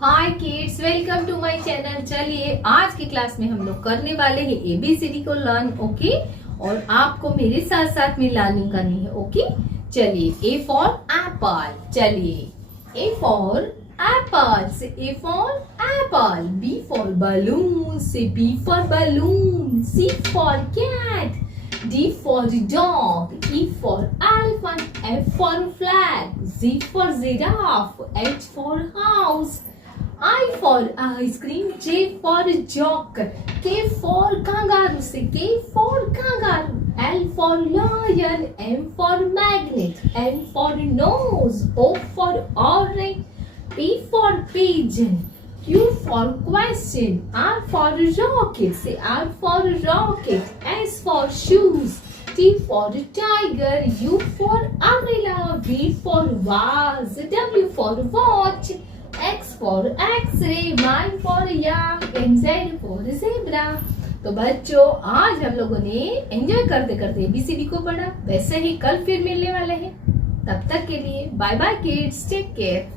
Hi kids, welcome to my channel. चलिए आज की क्लास में हम लोग करने वाले हैं एबीसीडी को लर्न। ओके, और आपको मेरे साथ साथ में लर्निंग करनी है। ओके, चलिए ए फॉर एप्पल। चलिए ए फॉर एप्पल से A for apple, B for balloon से B for balloon, C for cat, D for dog, E for elephant, F for flag, Z for giraffe, H for house, I for ice cream, J for joker, K for kangaroo से K for kangaroo, L for lion, M for magnet, N for nose, O for orange, P for pigeon, Q for question, R for rocket, say R for rocket, S for shoes, T for tiger, U for umbrella, V for vase, W for watch, X for X-ray, Y for yak, and Z for zebra। तो बच्चों आज हम लोगों ने enjoy करते करते ABCD को पढ़ा। वैसे ही कल फिर मिलने वाले हैं। तब तक के लिए bye bye kids, take care.